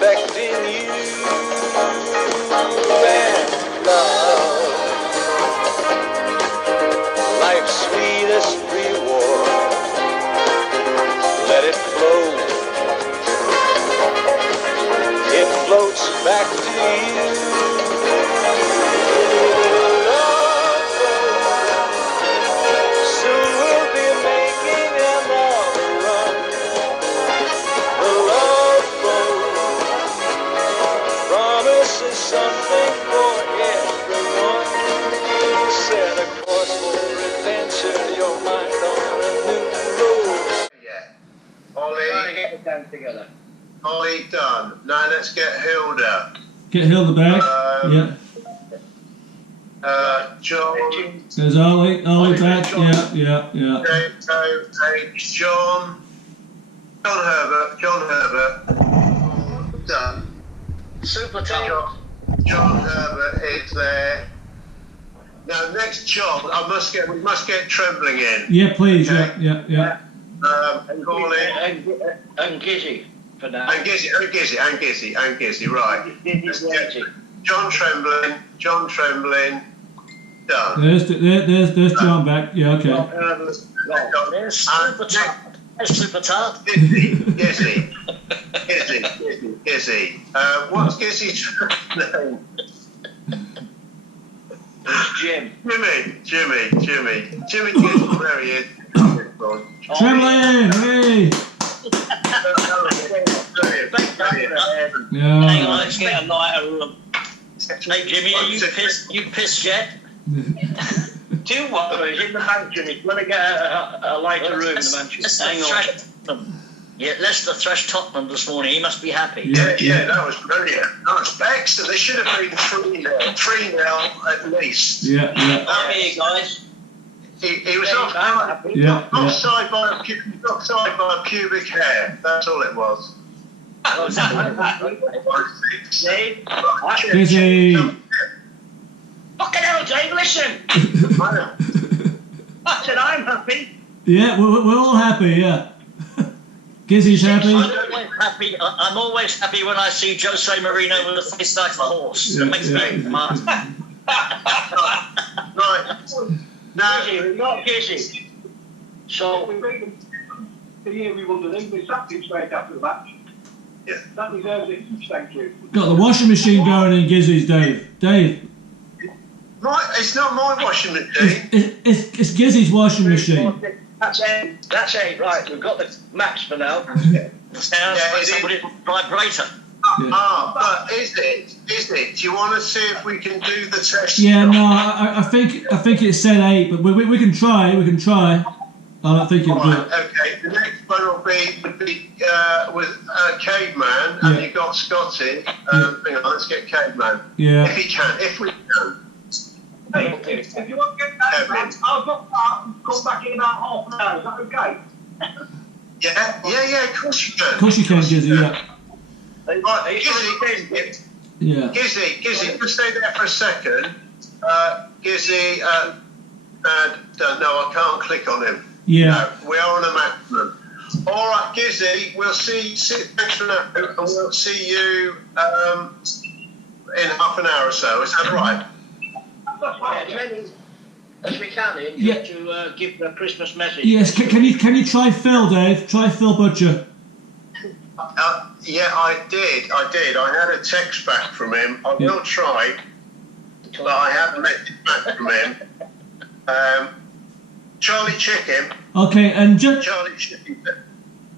expecting you, man, love, life's sweetest reward. Let it flow, it floats back to you. Soon we'll be making another run. The love boat promises something for everyone. Set a course for adventure, your mind on a new road. Yeah. Ollie. Trying to get the dance together. Ollie done. Now let's get Hilda. Get Hilda back. Yeah. John. There's Ollie. Ollie back. Yeah. Okay, so John Herbert. Done. Super team. John Herbert is there. Now next John, we must get Trembling in. Yeah, please. Okay. Yeah. Call in. And Gizzy for now. And Gizzy, right. Let's get John Trembling, done. There's John back. Yeah, okay. There's Super Tart. There's Super Tart. Gizzy. What's Gizzy's name? Jim. Jimmy Gizzy, where he is. Trembling, hey! Yeah. Hang on, let's get a lighter room. Hey Jimmy, are you pissed yet? Do what? He's in the mansion. He's going to get a lighter room in the mansion. Hang on. Yeah, Leicester thrashed Tottenham this morning. He must be happy. Yeah, that was brilliant. That's excellent. They should have been 3-0 at least. Yeah. Come here, guys. He was offside by a pubic hair. That's all it was. Busy. Fucking hell, Dave, listen. I said I'm happy. Yeah, we're all happy, yeah. Gizzy's happy. I'm always happy when I see Jose Mourinho with a face like a horse. It makes me mad. Right. Now, Gizzy, not Gizzy. So, the year we won the league, we sacked him straight after the match. Yeah. That deserves it. Thank you. Got the washing machine going in Gizzy's, Dave. it's not my washing machine. It's Gizzy's washing machine. that's it, right. We've got the match for now. Sounds like somebody's vibrator. But is it? Do you want to see if we can do the test? Yeah, no, I think it said 8, but we can try. I don't think it'll do it. Okay, the next one would be with Caveman, and you got Scotty. Hang on, let's get Caveman. Yeah. If we can. Hey, if you want to get that back, I'll go come back in about half an hour. Is that okay? Yeah, of course you can. Of course you can, Gizzy, yeah. Right, Yeah. Gizzy, just stay there for a second. Gizzy, no, I can't click on him. Yeah. No, we are on a maximum. All right, Gizzy, we'll sit next to now, and we'll see you in half an hour or so. Is that all right? As we can, to give the Christmas message. Yes. Can you try Phil, Dave? Try Phil Butcher. Yeah, I did. I had a text back from him. I will try, but I haven't met it back from him. Charlie Chicken. Okay, and Charlie Chicken.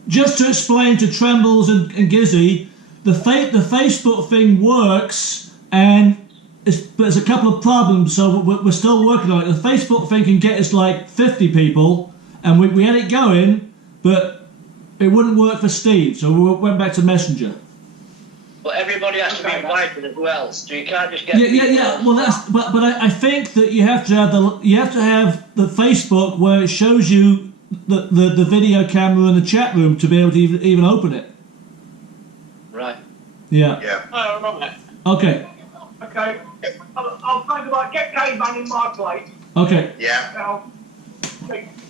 just to explain to Trembles and Gizzy, the Facebook thing works, but there's a couple of problems, so we're still working on it. The Facebook thing can get us like 50 people, and we had it going, but it wouldn't work for Steve, so we went back to Messenger. But everybody has to be invited as well, so you can't just get. Yeah. Well, but I think that you have to have the Facebook where it shows you the video camera in the chat room to be able to even open it. Right. Yeah. Oh, right. Okay. Okay. I'll think about get Caveman in my place. Okay. Yeah.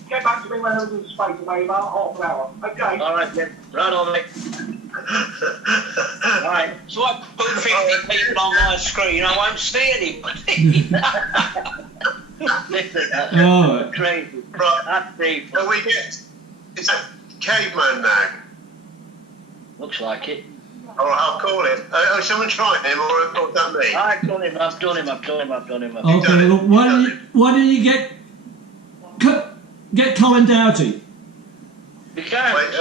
Get back to me when there's a space away about half an hour. Okay. All right, then. Right on, mate. All right. right. So I put 50 people on my screen, I won't see anybody. Oh. Crazy. Right. That's deep. Well, we get. Is that caveman now? Looks like it. All right, I'll call him. Someone trying him, or is that me? I've done him. Okay, well, why don't you get Colin Doughty? You can. Wait,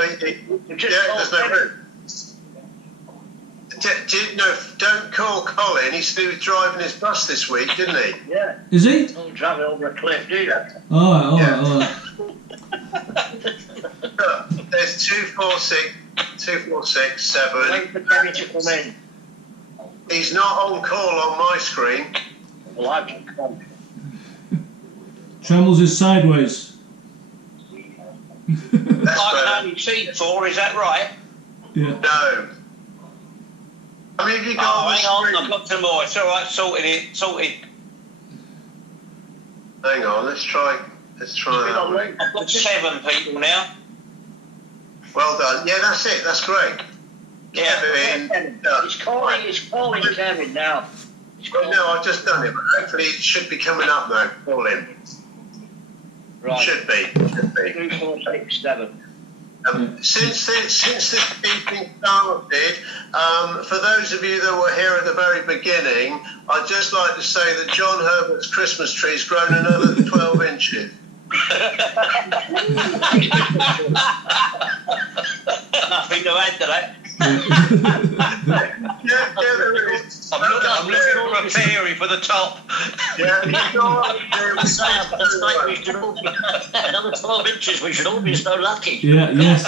there's no room. No, don't call Colin. He was driving his bus this week, didn't he? Yeah. Is he? Don't travel over a cliff, do you? All right. Look, there's 2467. Wait for Kevin to come in. He's not on call on my screen. Well, I can come. Trembles is sideways. That's I better. can only see 4, is that right? Yeah. No. I mean, if you go Oh, on the hang on, screen. I've got some more. It's all right, sorted. Hang on, let's try that one. I've got 7 people now. Well done. Yeah, that's it. That's great. Yeah. Kevin. It's calling Kevin now. No, I've just done it. But hopefully, it should be coming up now. Call in. Right. Should be. 2, 4, 6, 7. Since this meeting started, for those of you that were here at the very beginning, I'd just like to say that John Herbert's Christmas tree's grown another 12 inches. Nothing to add to that. Yeah, there is. I'm looking for a fairy for the top. Yeah, Another 12 inches, we should all be so lucky. Yeah. Yes.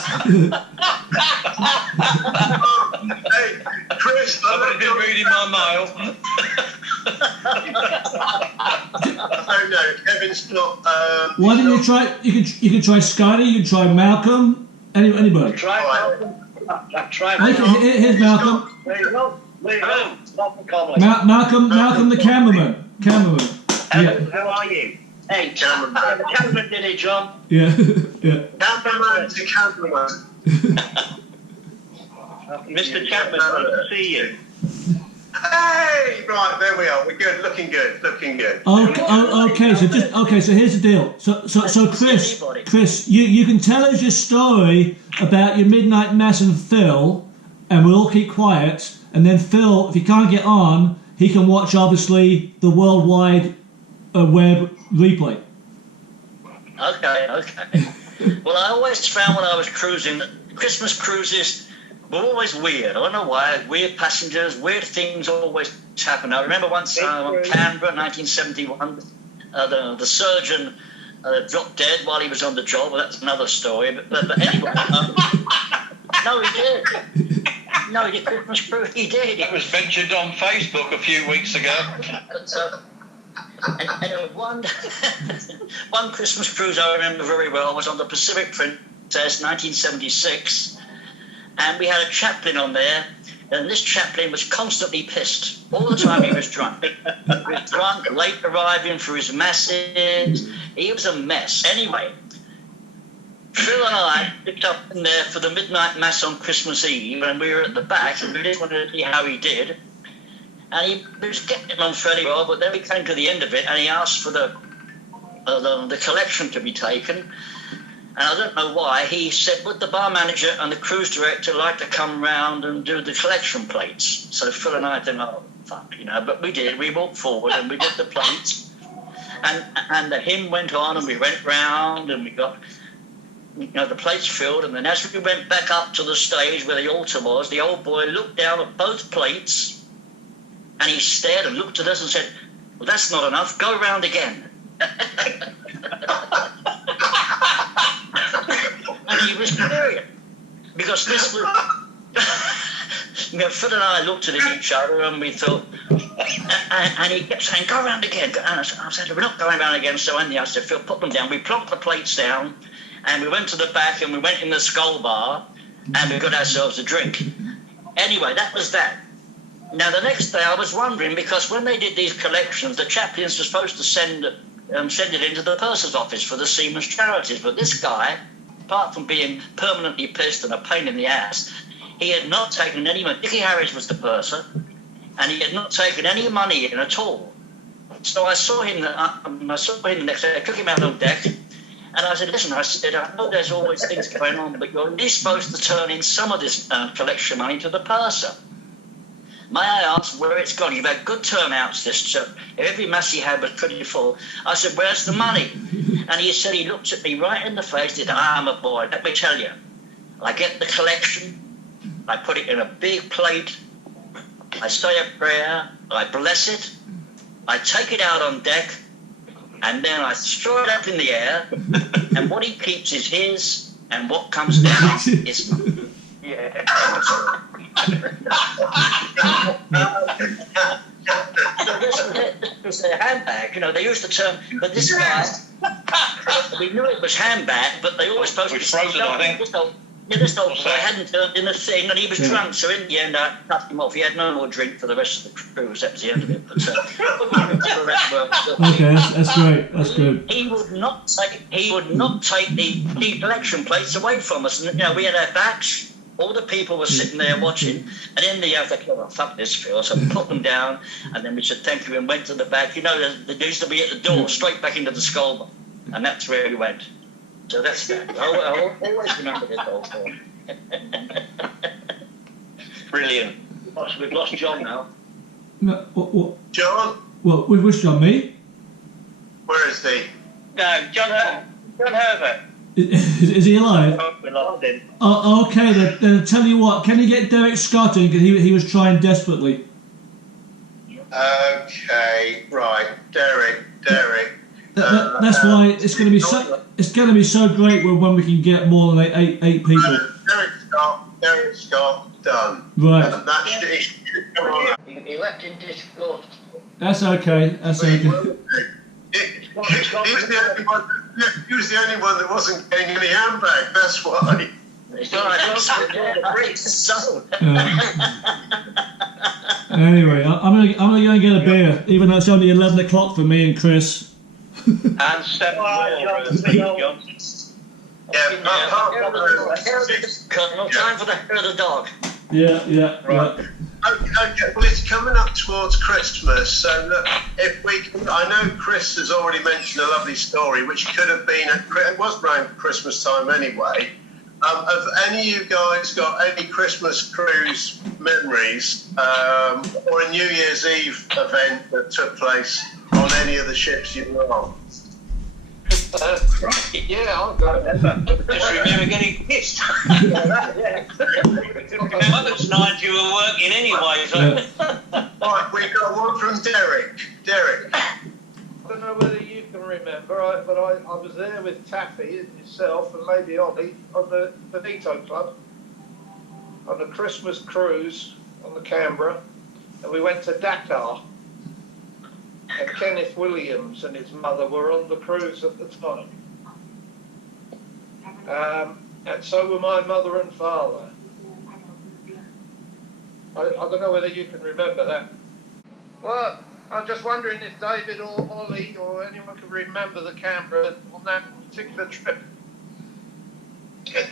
Hey, Chris, I've only been reading my mail. no, Kevin's not. Why don't you try? You can try Scotty. You can try Malcolm. Anybody. I've tried. Here's Malcolm. There you go. Malcolm, the cameraman. Yeah. How are you? Hey, the cameraman did it, John. Yeah. Yeah. Cameraman to cameraman. Mr. Chapman, nice to see you. Hey, right, there we are. We're good. Looking good. Okay. So here's the deal. So Chris, you can tell us your story about your midnight mass and Phil, and we'll all keep quiet. And then Phil, if he can't get on, he can watch obviously the worldwide web replay. Okay. Well, I always found when I was cruising that Christmas cruises were always weird. I don't know why. Weird passengers, weird things always happen. I remember once on Canberra, 1971, the surgeon dropped dead while he was on the job. Well, that's another story. But anyway, no, he did. No, he did Christmas cruise. He did. It was mentioned on Facebook a few weeks ago. And one Christmas cruise I remember very well was on the Pacific Princess, 1976. And we had a chaplain on there, and this chaplain was constantly pissed. All the time he was drunk. He was drunk, late arriving for his masses. He was a mess. Anyway, Phil and I picked up in there for the midnight mass on Christmas Eve, and we were at the back, and we didn't want to see how he did. And he was getting on fairly well, but then we came to the end of it, and he asked for the collection to be taken. And I don't know why, he said, would the bar manager and the cruise director like to come round and do the collection plates? So Phil and I didn't know, but we did. We walked forward and we did the plates. And the hymn went on and we went round and we got, the plates filled. And then as we went back up to the stage where the altar was, the old boy looked down at both plates and he stared and looked at us and said, well, that's not enough. Go round again. And he was furious because this was. Phil and I looked at each other and we thought, and he kept saying, "Go round again." And I said, "We're not going round again." So I said, "Phil, put them down." We plonked the plates down, and we went to the back and we went in the Skull Bar, and we got ourselves a drink. Anyway, that was that. Now the next day I was wondering because when they did these collections, the chaplains were supposed to send it into the purser's office for the Seamen's Charities, but this guy, apart from being permanently pissed and a pain in the ass, He had not taken any money. Dickie Harris was the purser, and he had not taken any money in at all. So I saw him. The next day. I took him out on deck, and I said, "Listen," I said, "I know there's always things going on, but you're at least supposed to turn in some of this collection money to the purser. May I ask where it's gone? You've had good turnouts this trip. Every mass he had was pretty full." I said, "Where's the money?" And he said, he looked at me right in the face. He said, "I'm a boy. Let me tell you. I get the collection. I put it in a big plate. I say a prayer. I bless it. I take it out on deck. And then I throw it up in the air. And what he keeps is his. And what comes down is mine." Yeah. It was their handbag, you know. They used the term, but this guy, we knew it was handbag, but they always supposed to be frozen, I think. This old boy hadn't turned in a thing, and he was drunk. So in the end, I cut him off. He had no more drink for the rest of the cruise. That was the end of it. But Okay, that's great. That's good. He would not take the collection plates away from us. And, you know, we had our backs. All the people were sitting there watching, and in the end, they thought, "Oh, fuck this, Phil." So we put them down, and then we said thank you and went to the back. You know, they used to be at the door, straight back into the skull, and that's where we went. So that's that. I'll always remember this whole thing. Brilliant. We've lost John now. No, what? John, Well, which John? Me? where is he? No, John Herbert. Is he alive? Oh, we lost him. Oh, okay, then I'll tell you what. Can you get Derek Scott in? Because he was trying desperately. Okay, right, Derek. That's why it's going to be so great when we can get more than eight people. Derek Scott, done. Right. That should come on. He left in disgust. That's okay. That's okay. He was the only one that wasn't getting any handbag, that's why. Anyway, I'm gonna go and get a beer, even though it's only 11 o'clock for me and Chris. And 7 more. Time for the hair of the dog. Yeah. Right. Okay, well, it's coming up towards Christmas, so look, I know Chris has already mentioned a lovely story, which could have been, it was around Christmas time anyway. Have any of you guys got any Christmas cruise memories, or a New Year's Eve event that took place on any of the ships you were on? Yeah, I'll go. Just remember getting pissed. Mother's night you were working anyway. So. Right, we got one from Derek. I don't know whether you can remember, but I was there with Taffy and yourself and maybe Ollie on the Benito Club on a Christmas cruise on the Canberra, and we went to Dakar. And Kenneth Williams and his mother were on the cruise at the time. And so were my mother and father. I don't know whether you can remember that. Well, I'm just wondering if David or Ollie or anyone can remember the Canberra on that particular trip. Do you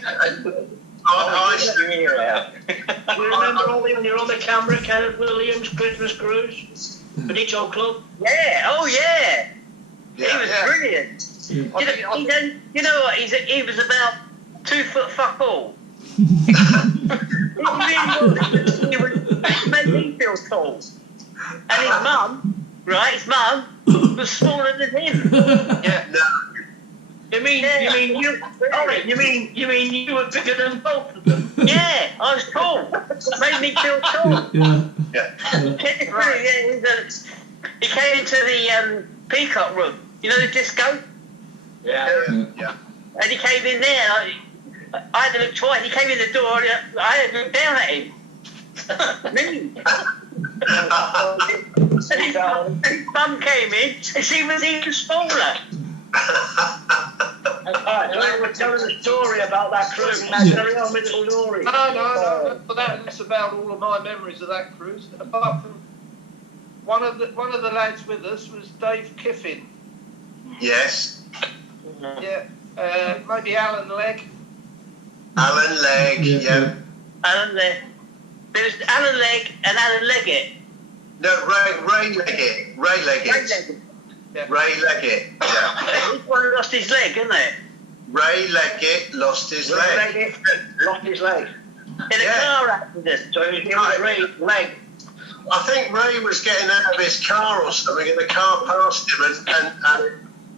remember Ollie when you were on the Canberra, Kenneth Williams Christmas cruise? Benito Club? Yeah, oh yeah. He was brilliant. Yeah. You know what, he was about 2 foot fuck all. He made me feel tall. And his mum was smaller than him. Yeah. You mean you were bigger than both of them? Yeah, I was tall. It made me feel tall. He came into the Peacock room. You know the disco? Yeah. And he came in there. I had to look twice. He came in the door. And I had to look down at him. Me. And his mum came in, and she was even smaller. Alright, we're telling a story about that cruise. Carry on with the story. No. That's about all of my memories of that cruise. Apart from one of the lads with us was Dave Kiffin. Yes. Yeah. Maybe Alan Legg. Alan Legg. Yeah. Alan Legg. There's Alan Legg and Alan Leggett. No, Ray Leggett. Ray Leggett. Ray Leggett. Yeah. Each one lost his leg, isn't it? Ray Leggett lost his leg. Lost his leg. In a car accident. So he was Ray's leg. I think Ray was getting out of his car or something, and the car passed him, and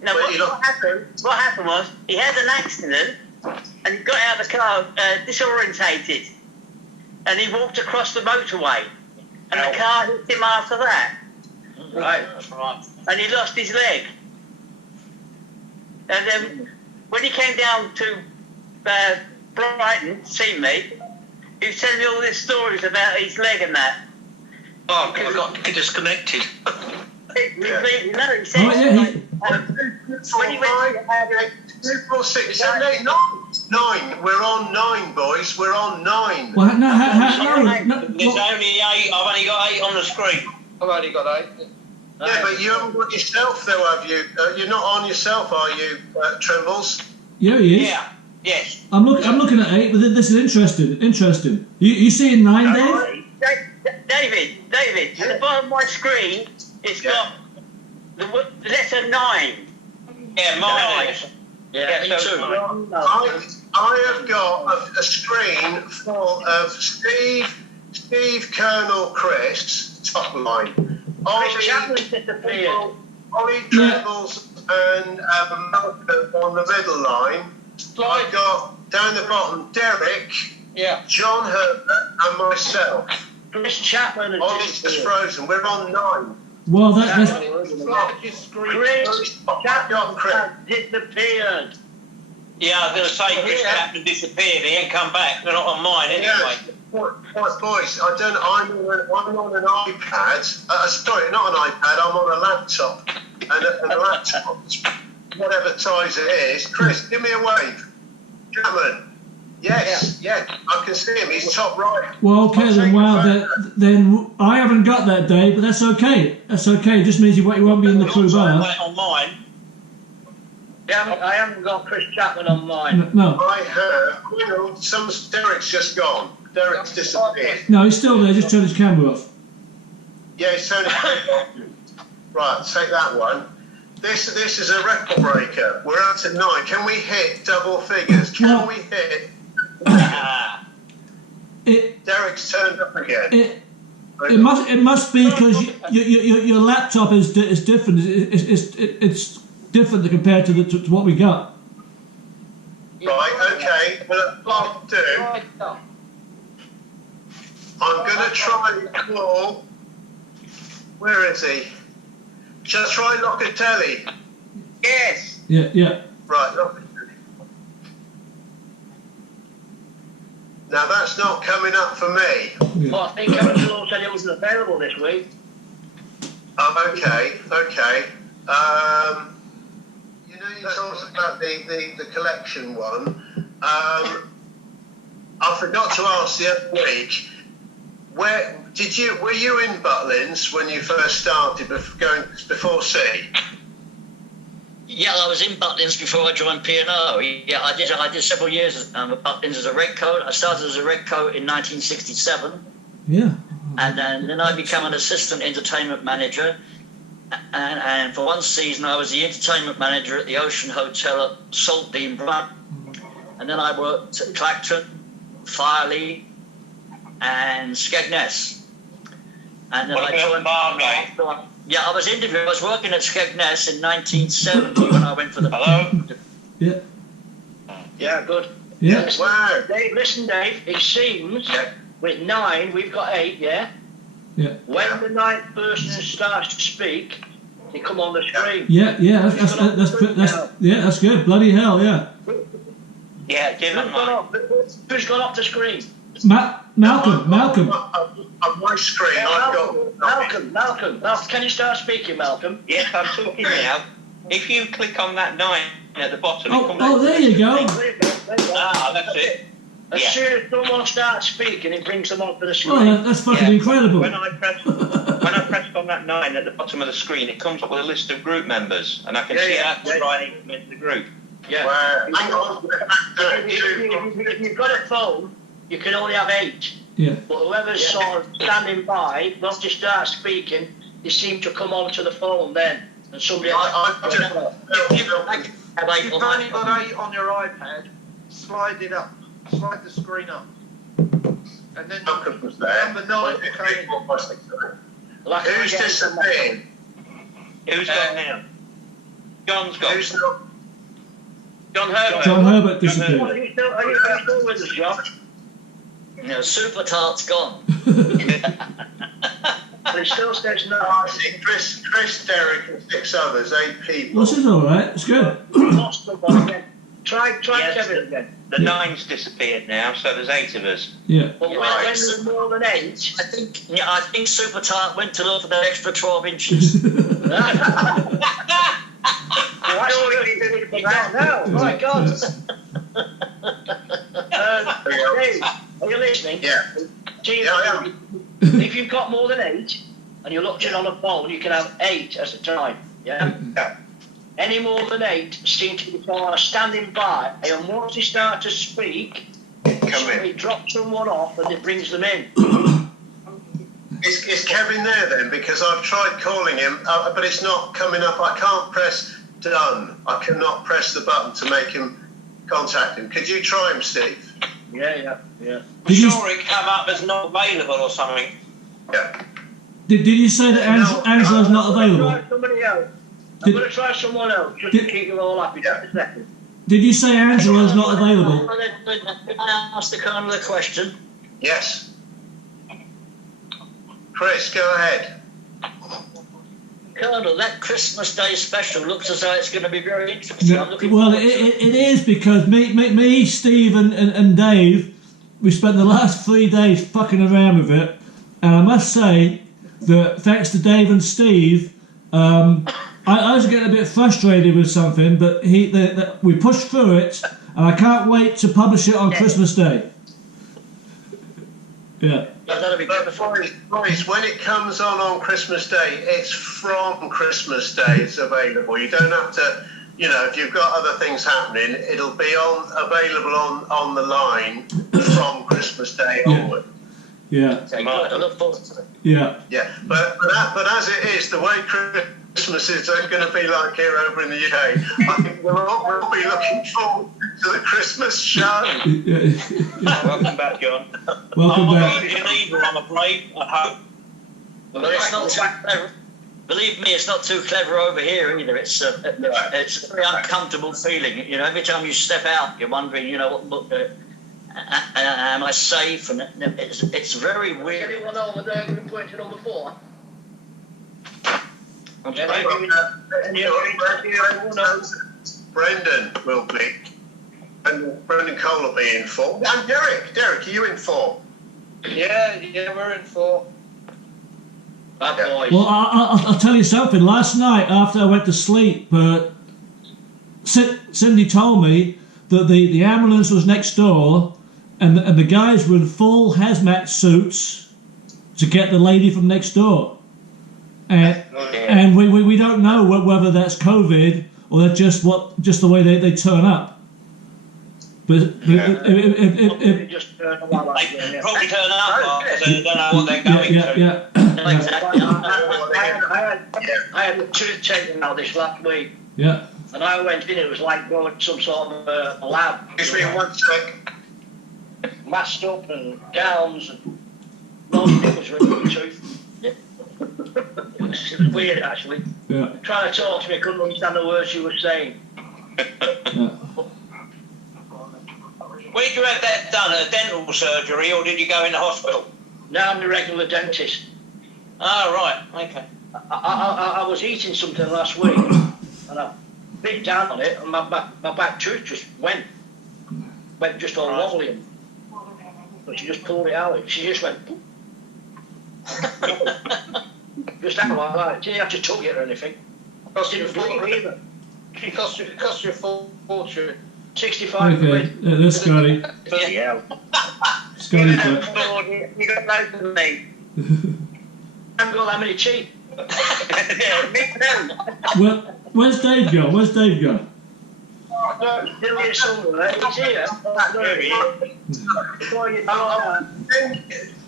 no, what happened was he had an accident, and he got out of the car disorientated, and he walked across the motorway, and the car hit him after that. Right. And he lost his leg. And then when he came down to Brighton to see me, he was telling me all these stories about his leg and that. Oh, I got disconnected. No, he said, when he went to 2, 4, 6, 7, 8, 9. We're on 9, boys. We're on 9. Well, no, There's only 8. I've only got 8 on the screen. I've only got 8. Yeah, but you haven't got yourself, though, have you? You're not on yourself, are you, Trimbles? yeah, he is. Yeah. Yes. I'm looking at 8, but this is interesting. You seeing 9, Dave? David, at the bottom of my screen, it's got the letter 9. Yeah, mine is. Yeah, me too. I have got a screen full of Steve, Colonel Chris, top line. Chris Chapman disappeared. Ollie Trimbles and Malcolm on the middle line. I've got down the bottom Derek, John Herbert, and myself. Chris Chapman and Ollie's just frozen. We're on 9. Well, that's Chris Chapman disappeared. Yeah, I was going to say Chris Chapman disappeared. He ain't come back. They're not on mine anyway. Boys, I'm on an iPad. Sorry, not an iPad. I'm on a laptop, and a laptop, whatever size it is. Chris, give me a wave. Chapman. Yes, I can see him. He's top right. well, okay then. Wow, then I haven't got that, Dave, but that's okay. That's okay. It just means you won't be in the crew bar. On mine. Yeah, I haven't got Chris Chapman on mine. No. I have. Derek's just gone. Derek's disappeared. No, he's still there. Just turned his camera off. Yeah, he's turned his camera off. Right, take that one. This is a record breaker. We're up to 9. Can we hit double figures? Can we hit? Derek's turned up again. It must be because your laptop is different. It's different compared to what we got. Right. Okay. Well, what I'll do. I'm going to try and call. Where is he? Shall I try Locatelli? Yes. Yeah. Right, Locatelli. Now that's not coming up for me. Yeah. Well, I think Kevin Law said it wasn't available this week. Okay. You told us about the collection one. I forgot to ask the other week. Were you in Butlins when you first started before C? Yeah, I was in Butlins before I joined P&O. Yeah, I did several years with Butlins as a red coat. I started as a red coat in 1967. Yeah. And then I became an assistant entertainment manager. And for one season, I was the entertainment manager at the Ocean Hotel at Saltdean, Brighton. And then I worked at Clacton, Firely, and Skegness. And then I joined. Yeah, I was interviewed. I was working at Skegness in 1970 when I went for the. Hello? Yeah. Yeah, good. Yeah. Wow. Dave, listen, Dave, it seems with 9, we've got 8, yeah? Yeah. When the 9th person starts to speak, they come on the screen. Yeah. That's good. Bloody hell, yeah. Yeah, give him mine. Who's gone off the screen? Malcolm. On my screen, I've got Malcolm, can you start speaking, Malcolm? Yes, I'm talking now. If you click on that 9 at the bottom, it comes Oh, there you go. that's it. As soon as someone starts speaking, it brings them onto the screen. Oh, that's fucking incredible. When I pressed on that 9 at the bottom of the screen, it comes up with a list of group members, and I can see how to write them into the group. Yeah. Wow. Hang on. If you've got a phone, you can only have 8. Yeah. But whoever's sort of standing by, once they start speaking, they seem to come onto the phone then. And somebody else. You've only got 8 on your iPad, slide it up. Slide the screen up. And then number 9 will come in. Who's disappeared? Who's gone now? John's gone. Who's not? John Herbert. John Herbert disappeared. Are you still with us, John? No, Super Tart's gone. But it still says no. I see Chris, Derek, and 6 others, 8 people. Well, this is all right. It's good. Lost the one again. Try Yes. Kevin again. The 9's disappeared now, so there's 8 of us. Yeah. But when there's more than 8, I think Super Tart went to look for that extra 12 inches. no, my God. Dave, are you listening? Yeah. See, I am. if you've got more than 8 and you're locked in on a phone, you can have 8 at a time. Yeah. Yeah. Any more than 8 seem to be standing by, and once they start to speak, somebody drops someone off and it brings them in. Is Kevin there then? Because I've tried calling him, but it's not coming up. I can't press done. I cannot press the button to make him contact him. Could you try him, Steve? Yeah. I'm sure it come up as not available or something. Yeah. Did you say that Angela's not available? Try somebody else. I'm going to try someone else just to keep you all happy. Just a second. Did you say Angela's not available? Can I ask the Colonel a question? Yes. Chris, go ahead. Colonel, that Christmas Day special looks as though it's going to be very interesting. I'm looking Well, forward to it. it is because me, Steve, and Dave, we spent the last 3 days fucking around with it, and I must say that thanks to Dave and Steve, I was getting a bit frustrated with something, but we pushed through it, and I can't wait to publish it on Christmas Day. Yeah. Yeah, that'll be good. Boys, when it comes on Christmas Day, it's from Christmas Day it's available. You don't have to, if you've got other things happening, it'll be available on the line from Christmas Day onward. Yeah. Okay, good. I look forward to it. Yeah. Yeah, but as it is, the way Christmas is going to be like here over in the UK, I think we'll be looking forward to the Christmas show. Welcome back, John. Welcome I'm back. not in either, I'm afraid. I hope. Well, it's not too clever. Believe me, it's not too clever over here either. It's a very uncomfortable feeling. Every time you step out, you're wondering, am I safe? And it's very weird. Anyone over there going to point to number 4? Brendan will be, and Brendan Cole will be in for. And Derek, are you in for? Yeah, we're in for. Bad boys. Well, I'll tell you something. Last night, after I went to sleep, Cindy told me that the ambulance was next door, and the guys were in full hazmat suits to get the lady from next door. And we don't know whether that's COVID or that's just the way they turn up. But They just turn They around. probably turn up because they don't know what they're going to. yeah. Exactly. I had a tooth taken out this last week, Yeah. and I went in. It was like going to some sort of a lab. Excuse me 1 sec. Masked up and gowns, and nobody was really tooth. It was weird, actually. Yeah. Trying to talk to me, couldn't understand the words she was saying. Yeah. Where did you have that done? A dental surgery, or did you go in the hospital? Now I'm the regular dentist. Oh, right, okay. I was eating something last week, and I bit down on it, and my back tooth just went just all wobbly. But she just pulled it out. She just went. Just out like that. She didn't have to tug it or anything. Didn't bleed either. It cost you a fortune. 65 Okay. quid. Yeah, that's Scotty. Yeah. Scotty. You got loads of me. I haven't got that many teeth. Yeah, me too. Where's Dave gone?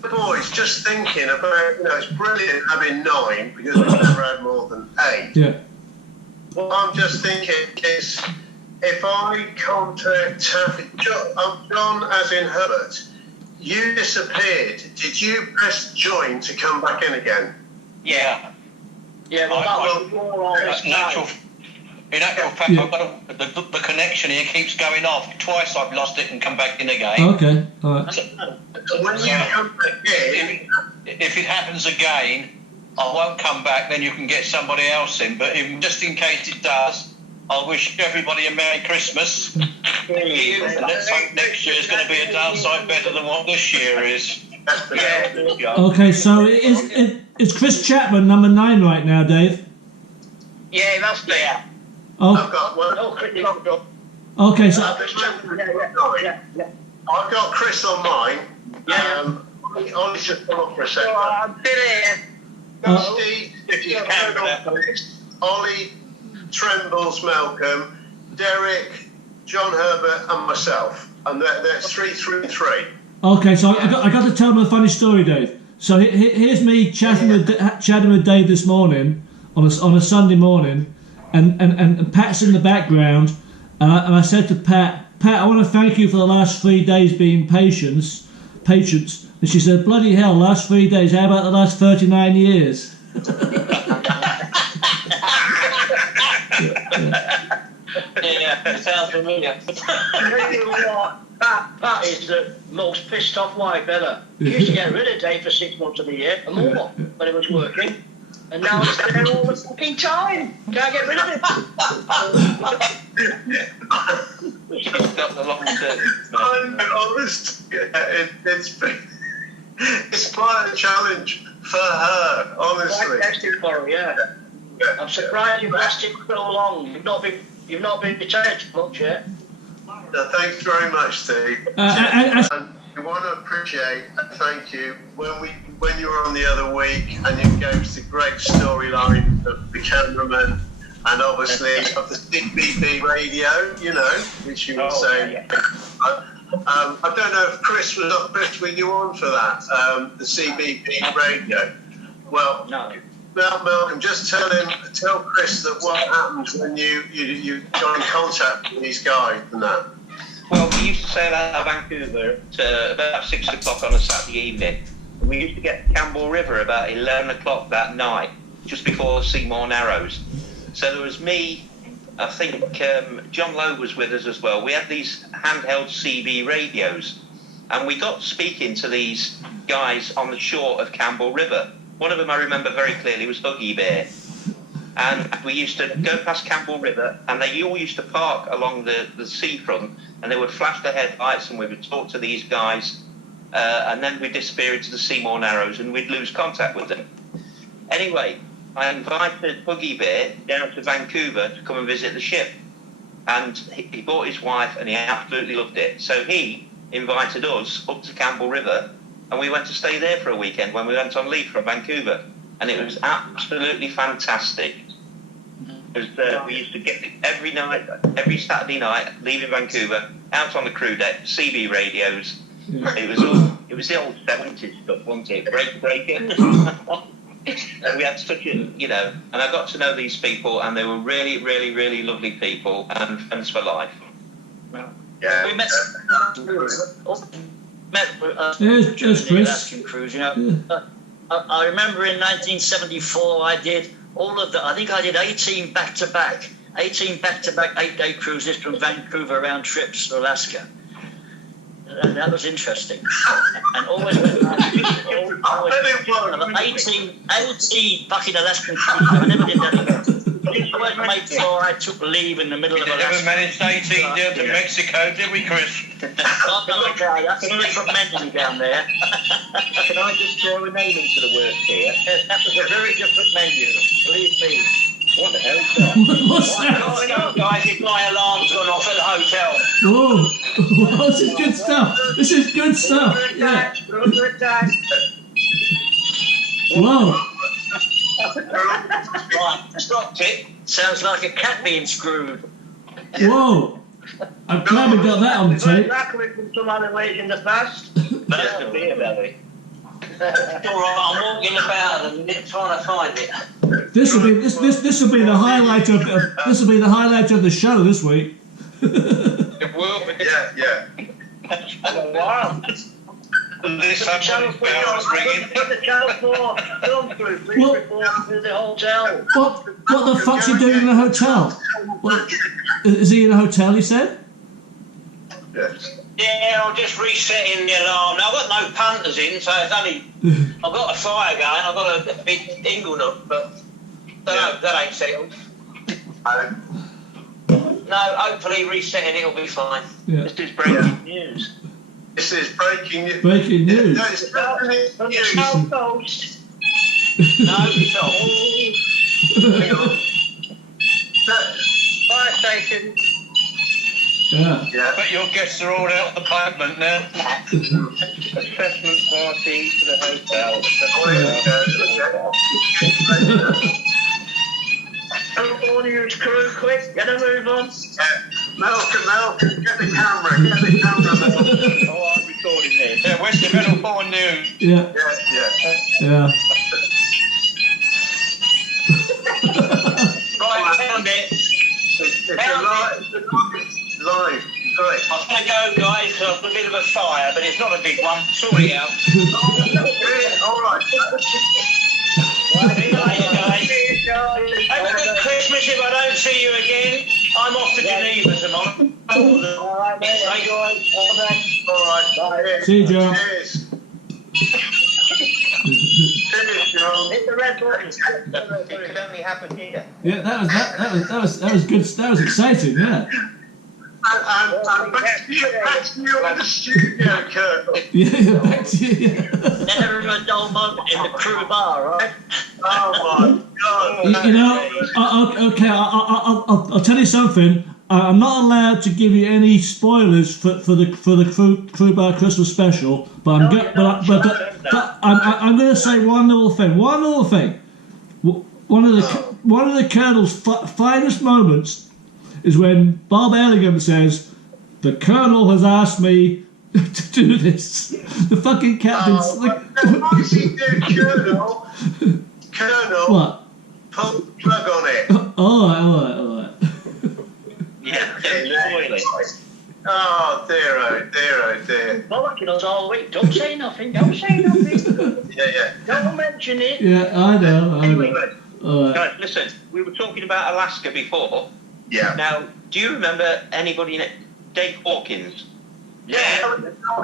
Boys, just thinking about, it's brilliant having 9 because we've never had more than 8. Yeah. What I'm just thinking is, if I contact Taffy, John as in Herbert, you disappeared. Did you press join to come back in again? Yeah. Yeah, well, that was more on this night. In actual fact, I've got the connection here keeps going off. Twice I've lost it and come back in again. Okay. All right. When you come back in, If it happens again, I won't come back. Then you can get somebody else in. But just in case it does, I wish everybody a Merry Christmas. And let's hope next year is going to be a darn sight better than what this year is. Yeah. Okay. So is Chris Chapman number 9 right now, Dave? Yeah, he must be. Yeah. Oh. I've got one. Okay. So. I've got Chris on mine. Ollie should come up for a second. I'm still here. Steve, if you can, Ollie, Trembles, Malcolm, Derek, John Herbert, and myself. And that's 333. Okay, so I got to tell them a funny story, Dave. So here's me chatting with Dave this morning on a Sunday morning, and Pat's in the background, and I said to Pat, I want to thank you for the last 3 days being patience. And she said, bloody hell, last 3 days, how about the last 39 years? Yeah, sounds familiar. Pat is the most pissed off wife ever. She used to get rid of Dave for 6 months of the year, and more, when it was working. And now it's there all the fucking time. Can't get rid of it. She's got the long term. It's quite a challenge for her, honestly. Quite testing for her, yeah. I'm surprised you've lasted so long. You've not been retired much yet. Thanks very much, Steve. And we want to appreciate and thank you when you were on the other week and you gave us a great storyline of the cameraman and obviously of the CBB radio, which you were saying. Yeah. I don't know if Chris were you on for that, the CBB radio. Well, No. Malcolm, just tell Chris that what happened when you got in contact with these guys and that. Well, we used to sail out of Vancouver to about 6 o'clock on a Saturday evening. And we used to get to Campbell River about 11 o'clock that night, just before Seymour Narrows. So there was me, I think John Lowe was with us as well. We had these handheld CB radios, and we got speaking to these guys on the shore of Campbell River. One of them I remember very clearly was Huggy Bear. And we used to go past Campbell River, and they all used to park along the seafront, and they would flash their headlights, and we would talk to these guys, and then we'd disappear into the Seymour Narrows, and we'd lose contact with them. Anyway, I invited Huggy Bear down to Vancouver to come and visit the ship, and he brought his wife, and he absolutely loved it. So he invited us up to Campbell River, and we went to stay there for a weekend when we went on leave from Vancouver, and it was absolutely fantastic. We used to get every Saturday night, leaving Vancouver, out on the crew deck, CB radios. Yeah. It was the old 70s stuff, wasn't it? Breaking. And we had such a, and I got to know these people, and they were really, really, really lovely people, and friends for life. Yeah. We met Here's Chris. Alaskan cruise, I remember in 1974 I did I think I did 18 back-to-back 8-day cruises from Vancouver round trips to Alaska. And that was interesting. And always went 18 fucking Alaskan cruises. I never did that again. I always made sure I took leave in the middle of Alaska. We never managed 18 down to Mexico, did we, Chris? That's a different menu down there. Can I just throw a name into the works here? Yes, that was a very different menu, believe me. What the hell's that? What's that? Guys, my alarm's gone off at the hotel. Whoa. This is good stuff. This is good stuff. Yeah. Whoa. Right, stopped it. Sounds like a cat being screwed. Whoa. I'm glad we got that on We've got tape. that coming from some other ways in the past. That's the beer belly. It's all right. I'm walking about at the minute trying to find it. This will be the highlight of the show this week. It will be. Yeah. Wow. This Put the Channel 4 put the Channel 4 film through, please, What? report to the hotel. What the fuck's he doing in the hotel? What, is he in a hotel, he said? Yes. Yeah, I'm just resetting the alarm. Now, I've got no punters in, so it's only... I've got a fire going, I've got a big dingle nut, but... No, that ain't settled. No, hopefully resetting it'll be fine. Yeah. This is breaking news. This is breaking news. Breaking news. No, it's breaking news. South Coast. No, it's not. Hang on. Fire station. Yeah. Yeah. But your guests are all out on the pavement now. Assessment party to the hotel. California's crew, quick, get a move on. Malcolm, get the camera, Malcolm. Oh, I'm recording this. Yeah, where's the Melbourne News? Yeah. Yeah. Right, found it. It's live. Great. I'm going to go, guys, because I've got a bit of a fire, but it's not a big one. Sort it out. All right. Have a good Christmas if I don't see you again. I'm off to Geneva tomorrow. All right, mate. Bye, guys. All right. Cheers. See you, Joe. Cheers. Cheers, John. Hit the red button. It could only happen here. Yeah, that was good. That was exciting. Yeah. And back to you in the studio, Kurt. Yeah. Back to you. Yeah. Never a dull moment in the crew bar, right? Oh my God. You know, okay. I'll tell you something. I'm not allowed to give you any spoilers for the crew bar Christmas special, but I'm going to say one little thing. One of the Colonel's finest moments is when Bob Ellingham says, "The Colonel has asked me to do this." The fucking captain's like, Why is he doing Colonel? what? Pull the plug on it. All right. Yeah, spoil it. Oh dear. Bollocking us all week. Don't say nothing. Don't Yeah. mention it. Yeah, I know. Anyway. All right. Guys, listen, we were talking about Alaska before. Yeah. Now, do you remember anybody named Dave Hawkins? Yeah.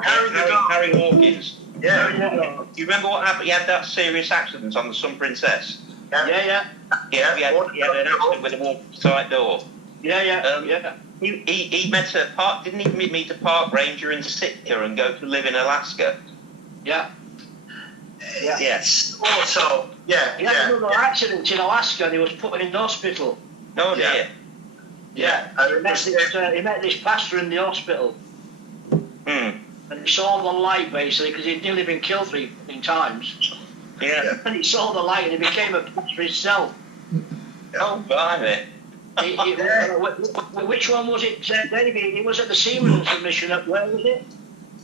Harry Hawkins. Yeah. Do you remember what happened? He had that serious accident on the Sun Princess. Yeah. He had an accident with a watertight door. Yeah. He met a park. Didn't he meet a park ranger in Sitka and go to live in Alaska? Yeah. Yes. Also, He had another accident in Alaska and he was put in the hospital. Oh dear. Yeah. He met this pastor in the hospital. Hmm. And he saw the light basically because he'd nearly been killed 3 times. Yeah. And he saw the light and he became a pastor himself. Oh, blimey. Which one was it? He was at the Seamen's mission up where was it?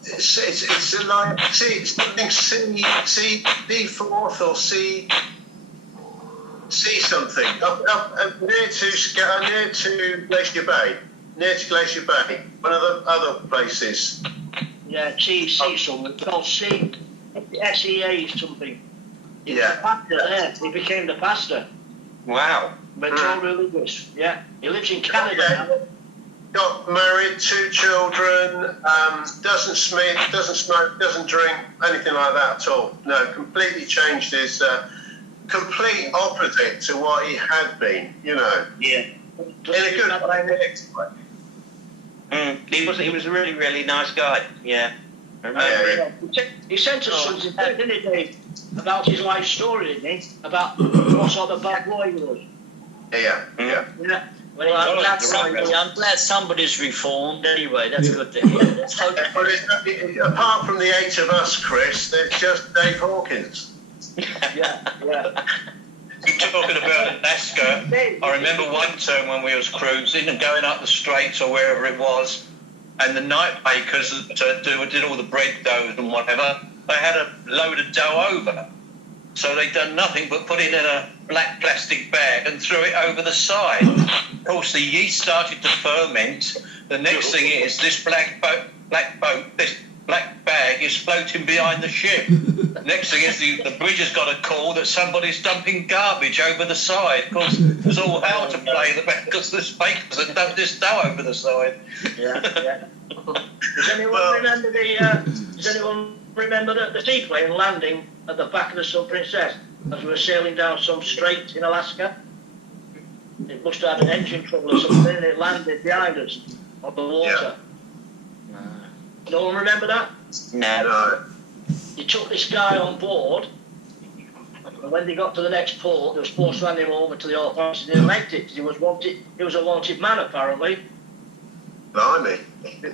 It's a line. It's something C D4 or C something up near to Glacier Bay. Near to Glacier Bay, one of the other places. Yeah, C something. It's called SEA something. He was Yeah. the pastor there. He became the pastor. Wow. But so religious. Yeah. He lives in Canada now. Got married, 2 children. Doesn't smoke, doesn't drink, anything like that at all. No, completely changed his. Complete opposite to what he had been. You know. Yeah. In a good way. He was a really, really nice guy. Yeah. I remember him. He sent us something, didn't he, Dave? About his life story, didn't he? About what sort of bad boy he was. Yeah. Yeah. Well, I'm glad somebody's reformed anyway. That's good to hear. Let's hope. But apart from the 8 of us, Chris, there's just Dave Hawkins. Yeah. Talking about Alaska, I remember one time when we was cruising and going up the Straits or wherever it was, and the night bakers that did all the bread doughs and whatever, they had a load of dough over. So they'd done nothing but put it in a black plastic bag and threw it over the side. Of course, the yeast started to ferment. The next thing is this black bag is floating behind the ship. Next thing is the bridge has got a call that somebody's dumping garbage over the side. Of course, there's all hell to play because the bakers had dumped this dough over the side. Yeah. Does anyone remember the seaplane landing at the back of the Sun Princess as we were sailing down some straits in Alaska? It must have had an engine trouble or something, and it landed behind us on the water. No one remember that? No. You took this guy on board, and when they got to the next port, they were supposed to hand him over to the authorities. They left it because he was wanted. He was a wanted man, apparently. Blimey.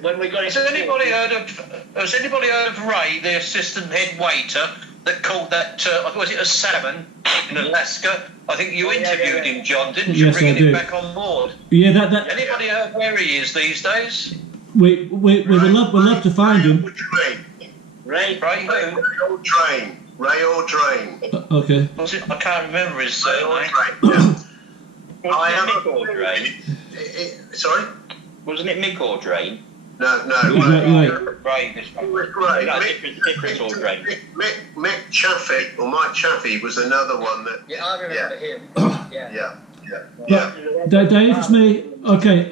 When we got Has anybody heard of Ray, the assistant head waiter, that called that, was it a salmon in Alaska? I think you interviewed him, John, didn't you? Yes, Bringing I did. him back on board. Yeah, that. Anybody heard where he is these days? We would love to find him. Ray Ray who? Ray or Drain. Okay. Was it? I can't remember his surname. I am Mick or Drain? Sorry? Wasn't it Mick or Drain? No. Right. Ray, this one. Ray. No, different or Drain. Mick Chaffee, or Mike Chaffee, was another one that. Yeah, I remember him. Yeah. Dave, it's me. Okay.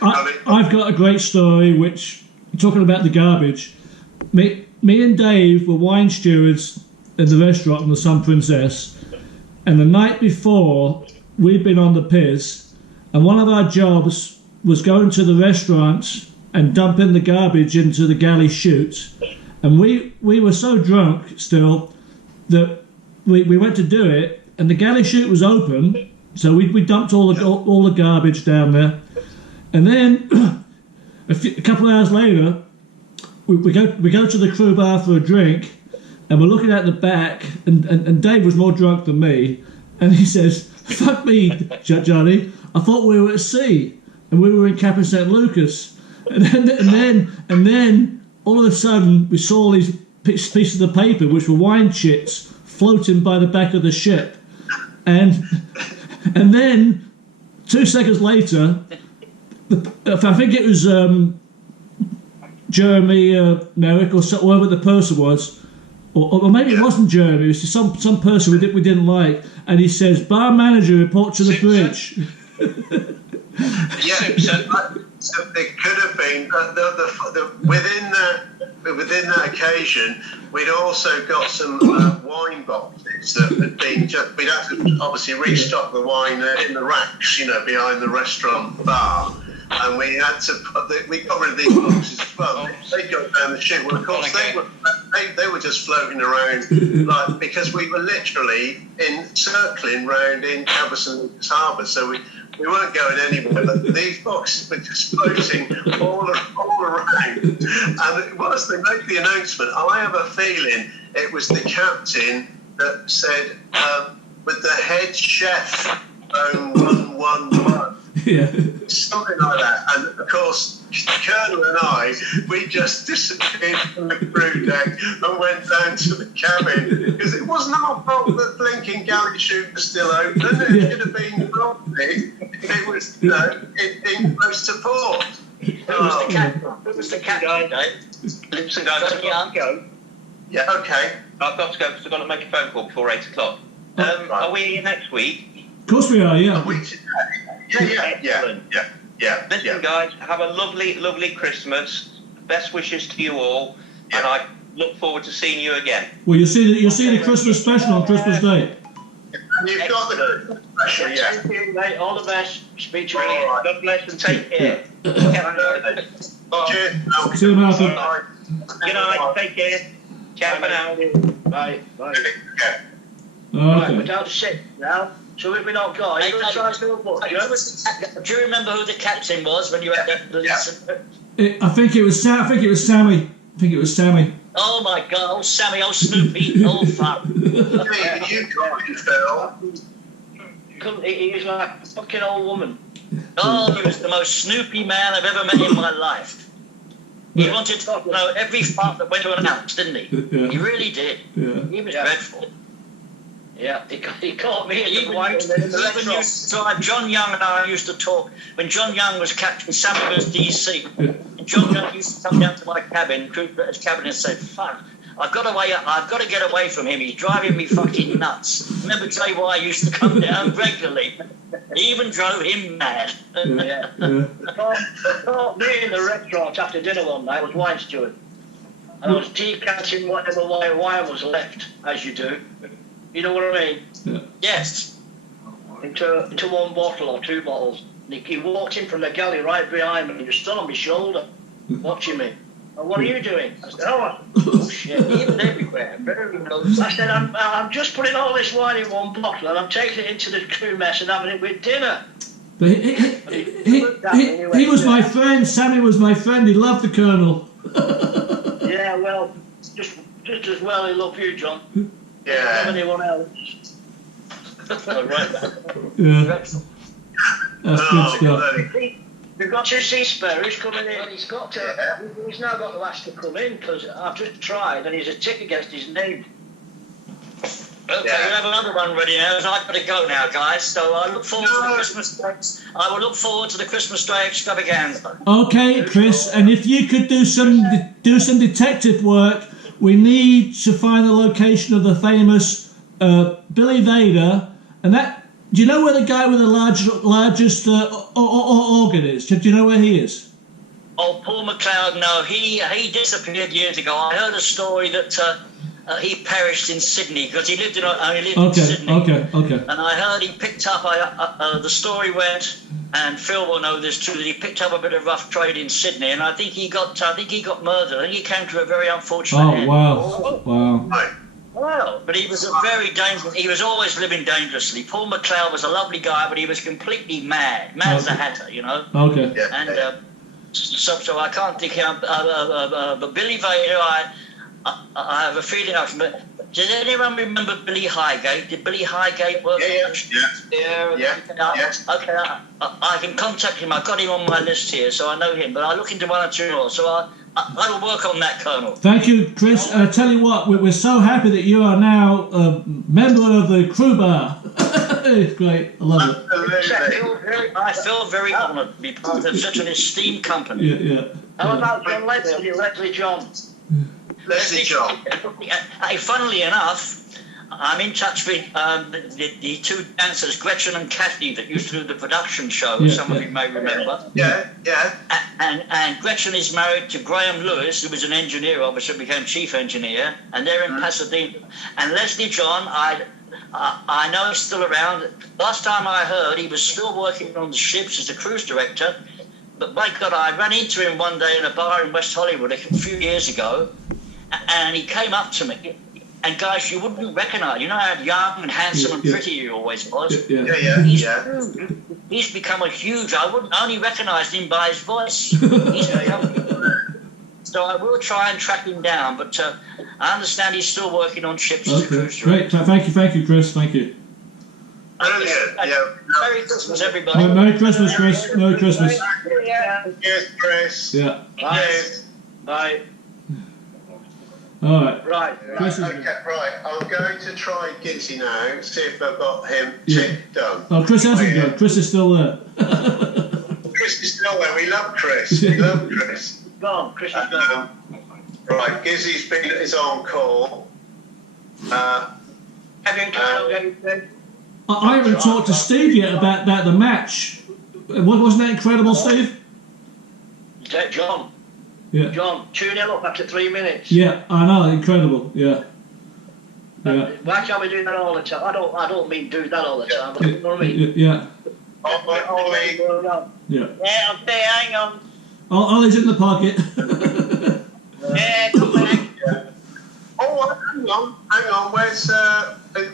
I've got a great story which, talking about the garbage, me and Dave were wine stewards in the restaurant on the Sun Princess, and the night before we'd been on the piss, and one of our jobs was going to the restaurant and dumping the garbage into the galley chute, and we were so drunk still that we went to do it, and the galley chute was open, so we dumped all the garbage down there. And then a couple of hours later, we go to the crew bar for a drink, and we're looking at the back, and Dave was more drunk than me, and he says, "Fuck me, Johnny, I thought we were at sea, and we were in Captain St. Lucas." And then all of a sudden we saw these pieces of paper which were wine chits floating by the back of the ship, and then 2 seconds later. I think it was Jeremy Merrick or whoever the person was, or maybe it wasn't Jeremy. It was just some person we didn't like, and he says, "Bar manager, report to the bridge." So it could have been within that occasion. We'd also got some wine boxes that had been we'd had to obviously restock the wine in the racks, behind the restaurant bar. And we had to we got rid of these boxes as well. They got down the ship. Well, of course, they were just floating around, because we were literally circling round in Cabot Harbour, so we weren't going anywhere. But these boxes were just floating all around. And once they made the announcement, I have a feeling it was the captain that said, "With the head chef, 111." Yeah. Something like that. And of course, Colonel and I, we just disappeared from the crew deck and went down to the cabin, because it wasn't our fault that blinking galley chute was still open. It should have been probably. It was, in close to port. Who was the captain, Dave? Listen, guys, I've got to go. Yeah, okay. I've got to go because I've got to make a phone call before 8 o'clock. Are we here next week? Of course we are, yeah. Yeah. Listen, guys, have a lovely, lovely Christmas. Best wishes to you all, and I look forward to seeing you again. Well, you'll see the Christmas special on Christmas Day. You've got the Christmas special, yeah. Thank you, mate. All the best. Speak to you Brilliant. later. God bless and take care. Cheers. See you, Malcolm. Good night. Take care. Ciao for now. Bye. Right, Okay. we're down to 6 now. So if we're not going, you're going to try to do a book, Do you remember who the captain was when you had the I think it was Sammy. Oh my God, old Sammy, old Snoopy, old fuck. You got it, Phil. He was like a fucking old woman. Oh, he was the most snoopy man I've ever met in my life. He wanted to know every fart that went to an house, didn't he? Yeah. He really did. Yeah. He was dreadful. Yeah, he caught me in the Even white used, in the even restaurant. used to drive. John Young and I used to talk when John Young was captain. Sammy was DC. And John Young used to come down to my cabin, his cabin, and say, "Fuck, I've got to get away from him. He's driving me fucking nuts." Remember JY used to come down regularly. He even drove him mad. Yeah. Caught me in the restaurant after dinner one night. It was wine steward, and I was decanting whatever white wine was left, as you do. You know what I mean? Yes. Into one bottle or two bottles. And he walked in from the galley right behind me and he was still on my shoulder, watching me. And what are you doing? I said, oh shit, he was everywhere. Very close. I said, I'm just putting all this wine in one bottle and I'm taking it into the crew mess and having it with dinner. But he was my friend. Sammy was my friend. He loved the Colonel. Yeah, well, just as well he loved you, John. Yeah. Anyone else? Right. Yeah. That's good stuff. We've got to see Sparrow. He's coming in. He's got to. Yeah. He's now got the last to come in because I've just tried and he's a tick against his name. Okay, we have another one ready now. So I've got to go now, guys. So I look forward to the Christmas Day. I will look forward to the Christmas Day extravaganza. Okay, Chris. And if you could do some detective work, we need to find the location of the famous Billy Vader. And that. Do you know where the guy with the largest organ is? Do you know where he is? Oh, Paul McLeod, no. He disappeared years ago. I heard a story that he perished in Sydney because he only lived in Sydney. Okay. And I heard he picked up, the story went, and Phil will know this too, that he picked up a bit of rough trade in Sydney, and I think he got murdered. I think he came to a very unfortunate end. Wow. Well, but he was a very dangerous. He was always living dangerously. Paul McLeod was a lovely guy, but he was completely mad as a hatter, you know. Okay. And so I can't think of. But Billy Vader, I have a feeling of him. Does anyone remember Billy Highgate? Did Billy Highgate work? Yeah. Okay, I can contact him. I've got him on my list here, so I know him. But I'll look into one or two more. So I will work on that, Colonel. Thank you, Chris. I tell you what, we're so happy that you are now a member of the crew bar. It's great. I love it. I feel very honoured to be part of such an esteemed company. Yeah. How about John Leslie John? Leslie John. Funnily enough, I'm in touch with the two dancers, Gretchen and Kathy, that used to do the production show, some of you may remember. Yeah. And Gretchen is married to Graham Lewis, who was an engineer, obviously became chief engineer, and they're in Pasadena. And Leslie John, I know he's still around. Last time I heard, he was still working on the ships as a cruise director. But by God, I ran into him one day in a bar in West Hollywood a few years ago, and he came up to me. And guys, you wouldn't recognise. You know how young and handsome and pretty he always was. Yeah. He's become a huge. I wouldn't only recognise him by his voice. He's become. So I will try and track him down, but I understand he's still working on ships as a cruise director. Great. Thank you, Chris. Thank you. Brilliant. Merry Christmas, everybody. Merry Christmas, Chris. Merry Christmas. Cheers, Chris. Yeah. Bye. All right. Right. Right. I'm going to try Gizzy now, see if I've got him done. Oh, Chris hasn't gone. Chris is still there. Chris is still there. We love Chris. We love Chris. Gone. Chris is gone. Right. Gizzy's is on call. Have you encountered anything? I haven't talked to Steve yet about the match. Wasn't that incredible, Steve? John. Yeah. John, 2-0 up after 3 minutes. Yeah, I know, incredible. Yeah. Why can't we do that all the time? I don't mean do that all the time, but you know what I mean? Yeah. Ollie. Yeah. Yeah, I'm there, hang on. Ollie's in the pocket. Yeah, come back. Oh, hang on.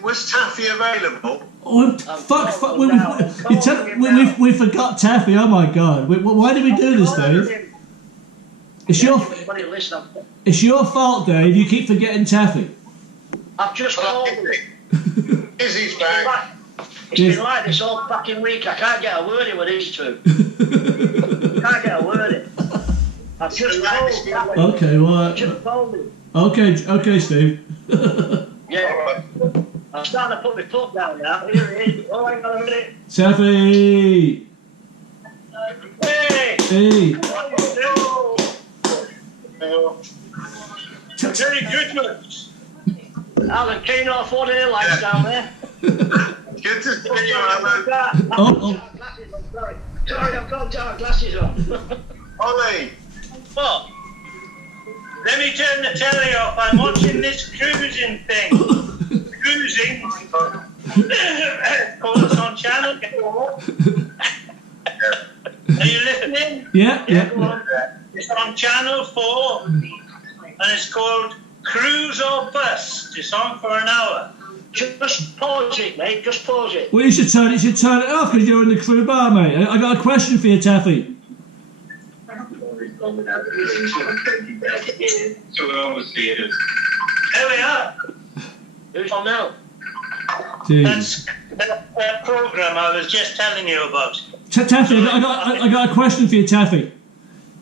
Was Taffy available? Oh, fuck. We forgot Taffy. Oh my God. Why did we do this, Dave? It's your fault, Dave. You keep forgetting Taffy. I've just called him. Izzy's back. It's been like this all fucking week. I can't get a word in with these two. Can't get a word in. I've just told. Okay, well. Just told him. Okay, Steve. Yeah. I'm starting to put my foot down now. Here it is. Oh, hang on a minute. Taffy! Hey! Hey! Merry Christmas! Alan, clean off all the lights down there. Good to see you, Alan. Oh. Sorry, I've got dark glasses on. Ollie. What? Let me turn the telly off. I'm watching this cruising thing. Cruising. Call on channel 4. Are you listening? Yeah. Go on. It's on channel 4 and it's called Cruise or Bust. It's on for an hour. Just pause it, mate. Just pause it. Well, you should turn it off because you're in the crew bar, mate. I got a question for you, Taffy. There we are. Who's on now? That's the program I was just telling you about. Taffy, I got a question for you, Taffy.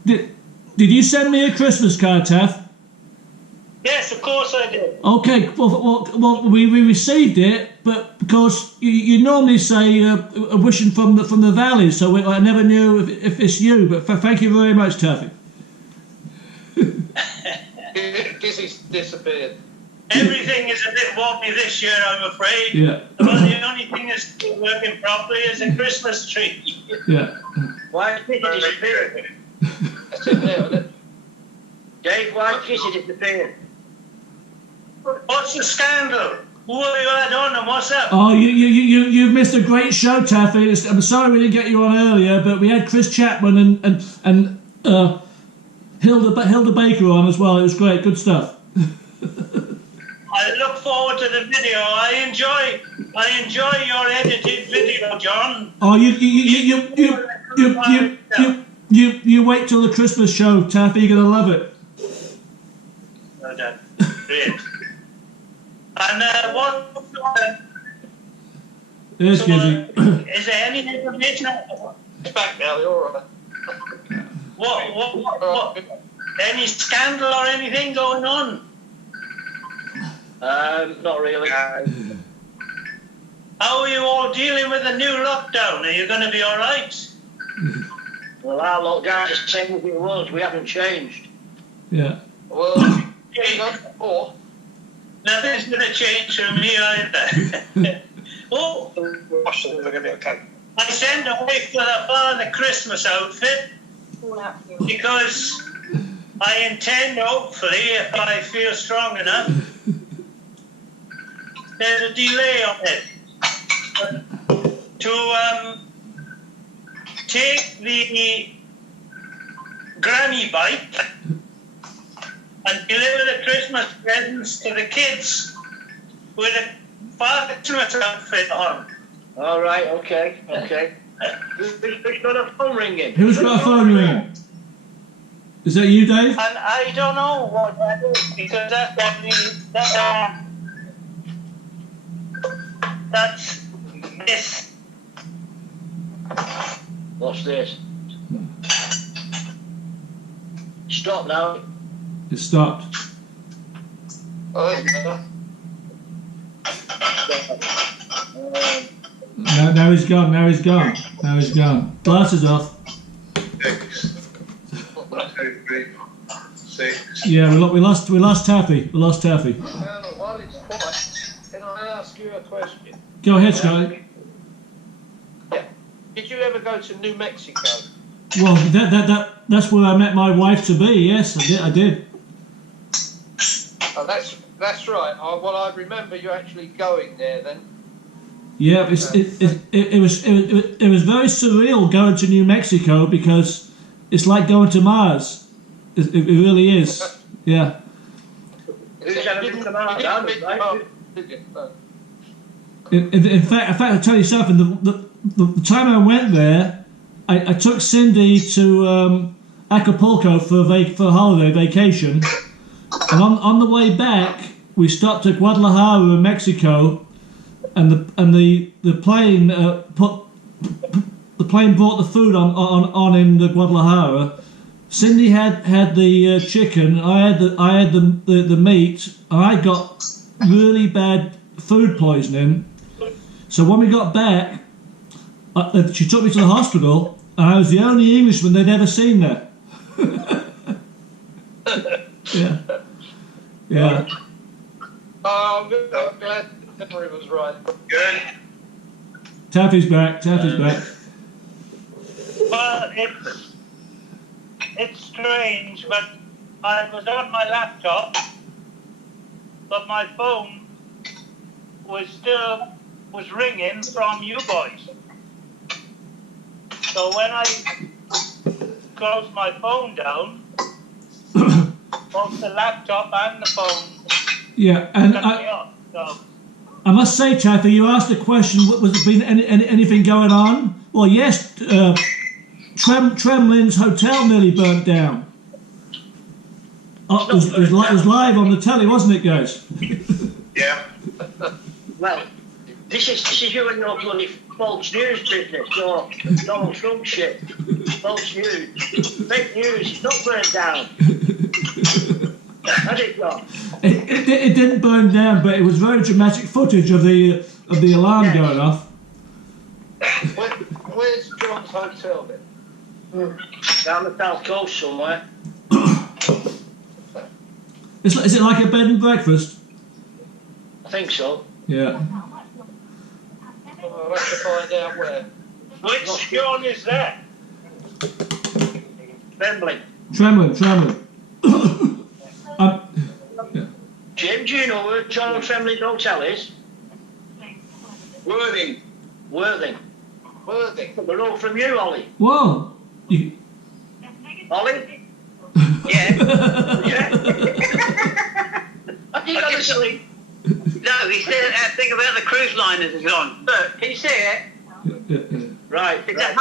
Did you send me a Christmas card, Taff? Yes, of course I did. Okay, well, we received it, but because you normally say a wishing from the valley, so I never knew if it's you. But thank you very much, Taffy. Gizzy's disappeared. Everything is a bit wobbly this year, I'm afraid. Yeah. But the only thing that's still working properly is a Christmas tree. Yeah. Why is Kissy disappearing? That's it now, isn't it? Dave, why is Kissy disappearing? What's the scandal? Who are you had on and what's up? Oh, you've missed a great show, Taffy. I'm sorry we didn't get you on earlier, but we had Chris Chapman and Hilda Baker on as well. It was great, good stuff. I look forward to the video. I enjoy your edited video, John. Oh, you wait till the Christmas show, Taffy. You're gonna love it. Well done. Great. And what? There's Gizzy. Is there any information? It's back now, you're all right. What? Any scandal or anything going on? Not really. How are you all dealing with the new lockdown? Are you going to be all right? Well, our lockdown is the same as it was. We haven't changed. Yeah. Well, or Nothing's going to change for me either. Oh, Russians are going to be okay. I sent away for the Father Christmas outfit because I intend, hopefully, if I feel strong enough, there's a delay on it, to take the granny bike and deliver the Christmas presents to the kids with a Father Christmas outfit on. All right, okay. Who's got a phone ringing? Who's got a phone ringing? Is that you, Dave? And I don't know what that is because that's this. What's this? Stop now. It stopped. Now he's gone. Glasses off. 6. Yeah, we lost Taffy. While it's quiet, can I ask you a question? Go ahead, Scotty. Yeah. Did you ever go to New Mexico? Well, that's where I met my wife to be. Yes, I did. Oh, that's right. I remember you actually going there then. Yeah, it was very surreal going to New Mexico because it's like going to Mars. It really is. Yeah. Who's ever been to Mars? In fact, I'll tell you something. The time I went there, I took Cindy to Acapulco for a holiday vacation, and on the way back, we stopped at Guadalajara in Mexico, the plane the plane brought the food on in Guadalajara. Cindy had the chicken. I had the meat, and I got really bad food poisoning. So when we got back, she took me to the hospital, and I was the only Englishman they'd ever seen there. Yeah. Yeah. Oh, I'm glad Henry was right. Good. Taffy's back. Taffy's back. Well, it's strange, but I was on my laptop, but my phone was ringing from you boys. So when I closed my phone down, both the laptop and the phone Yeah, and cut me off. So I must say, Taffy, you asked the question, was there been anything going on? Well, yes, Tremlin's hotel nearly burnt down. It was live on the telly, wasn't it, guys? Yeah. Well, this is you and your bloody false news business, your Donald Trump shit. False news. Fake news. It's not burnt down. Has it gone? It didn't burn down, but it was very dramatic footage of the alarm going off. Where's John's hotel then? Down the south coast somewhere. Is it like a bed and breakfast? I think so. Yeah. I'll have to find out where. which John is that? Trembling. Yeah. Jim, do you know where John Trembling Hotel is? Worthing. Worthing. We're all from you, Ollie. Whoa. Ollie? Yeah. Have you got a sleep? No, he said think about the cruise liners is on. Look, can you see it? Right. It's a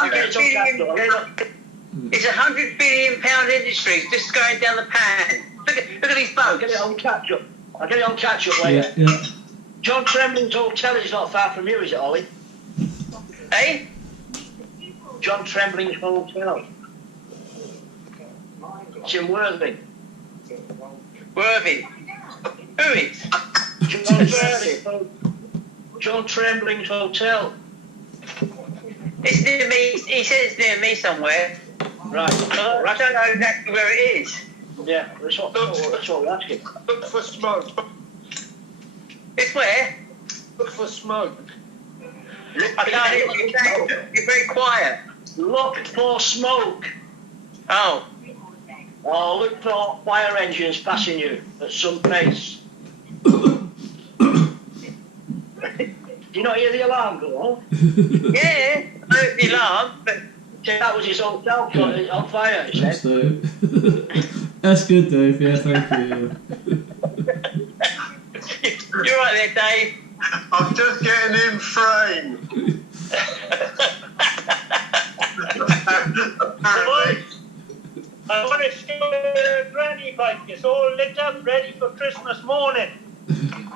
£100 billion industry just going down the pan. Look at these I'll boats. get it on catch up. Later. Yeah. John Trembling's hotel is not far from you, is it, Ollie? Eh? John Trembling's hotel. It's in Worthing. Worthy. Who is? John Trembling's hotel. It's near me. He said it's near me somewhere. Right. I don't know exactly where it is. Yeah, that's what we're asking. Look for smoke. It's where? Look for smoke. I can't hear what you're saying. You're very quiet. Look for smoke. Oh. Or look for fire engines passing you at some pace. Do you not hear the alarm go on? Yeah, I heard the alarm, but That was his hotel on fire, he That's, said. that's good, Dave. Yeah, thank you. you're right there, Dave. I'm just getting in frame. Apparently. I want to show the granny bike. It's all lit up, ready for Christmas morning.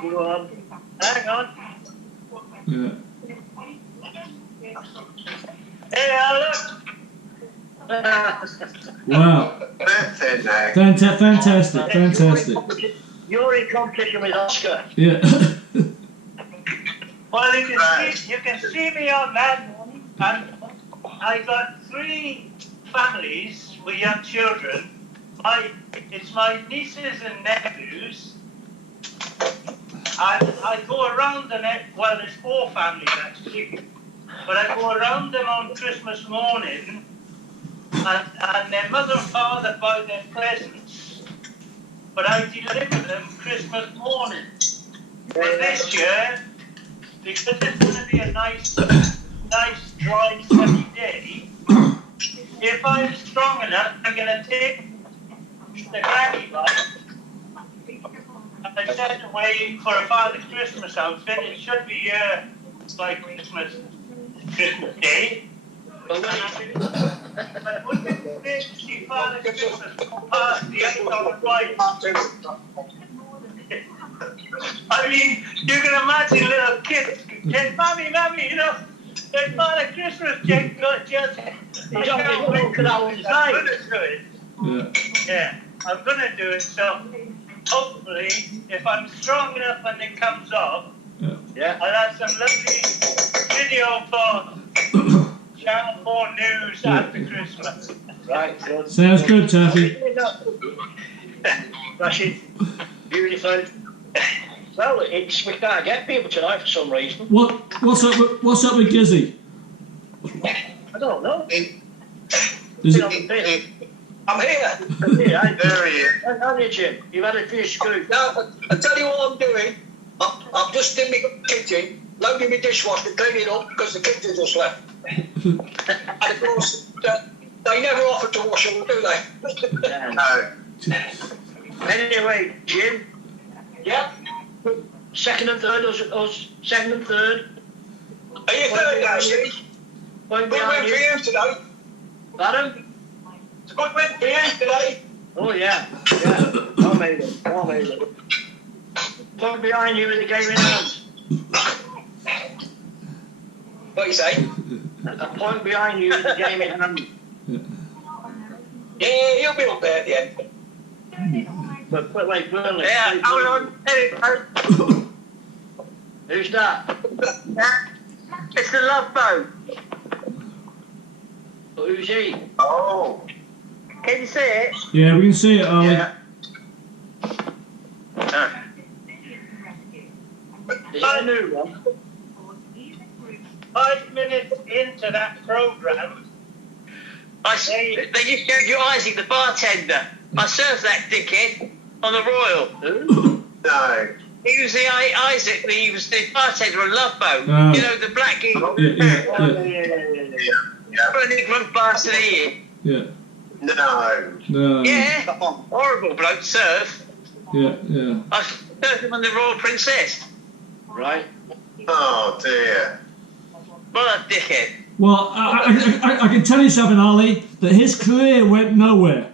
Go on. Hang on. Yeah. Hey, look. Wow. Fantastic. You're in competition with Oscar. Yeah. Well, you can see me on that, and I got 3 families with young children. It's my nieces and nephews. I go around the well, there's 4 families actually, but I go around them on Christmas morning, and their mother and father buy their presents, but I deliver them Christmas morning. But this year, because it's going to be a nice, dry, sunny day, if I'm strong enough, I'm going to take the granny bike. I sent away for a Father's Christmas outfit. It should be here by Christmas Day. But wouldn't it be great to see Father's Christmas past the outside bike? I mean, you can imagine little kids said, Mummy, you know, there's not a Christmas cake got just. I'm going to do it. Yeah, I'm going to do it. So hopefully, if I'm strong enough when it comes off, I'll have some lovely video for Channel 4 News after Christmas. Right, good. Sounds good, Taffy. Rashid, beautiful. Well, we can't get people tonight for some reason. What's up with Gizzy? I don't know. Is I'm it, here. There he is. How did you? You've had a few screws. No, I tell you what I'm doing. I'm just in my kitchen, loading my dishwasher, cleaning up because the kids have just left. And of course, they never offer to wash them, do they? No. Anyway, Jim. Yeah. Second and third, or second and third. Are you third now, Steve? Point Good win behind for you. you today. Pardon? It's a good win for you today. Oh yeah. I made it. Point behind you with the game in hand. What you say? A point behind you with the game in hand. Yeah, you'll be up there at the end. But wait, Burnley. Yeah, hold on. There we go. Who's that? It's the Love Boat. Who's he? Oh. Can you see it? yeah, we can see it, Ollie. Yeah. Is it a new one? 5 minutes into that program, They just showed you Isaac, the bartender. I served that dickhead on the Royal. Who? No. He was Isaac, he was the bartender on Love Boat. Oh. You know, the black geek. Yeah. Running from bastard here. Yeah. No. Yeah. Horrible bloke, serve. Yeah. I served him on the Royal Princess. Right. Oh dear. What a dickhead. Well, I can tell you something, Ollie, that his career went nowhere.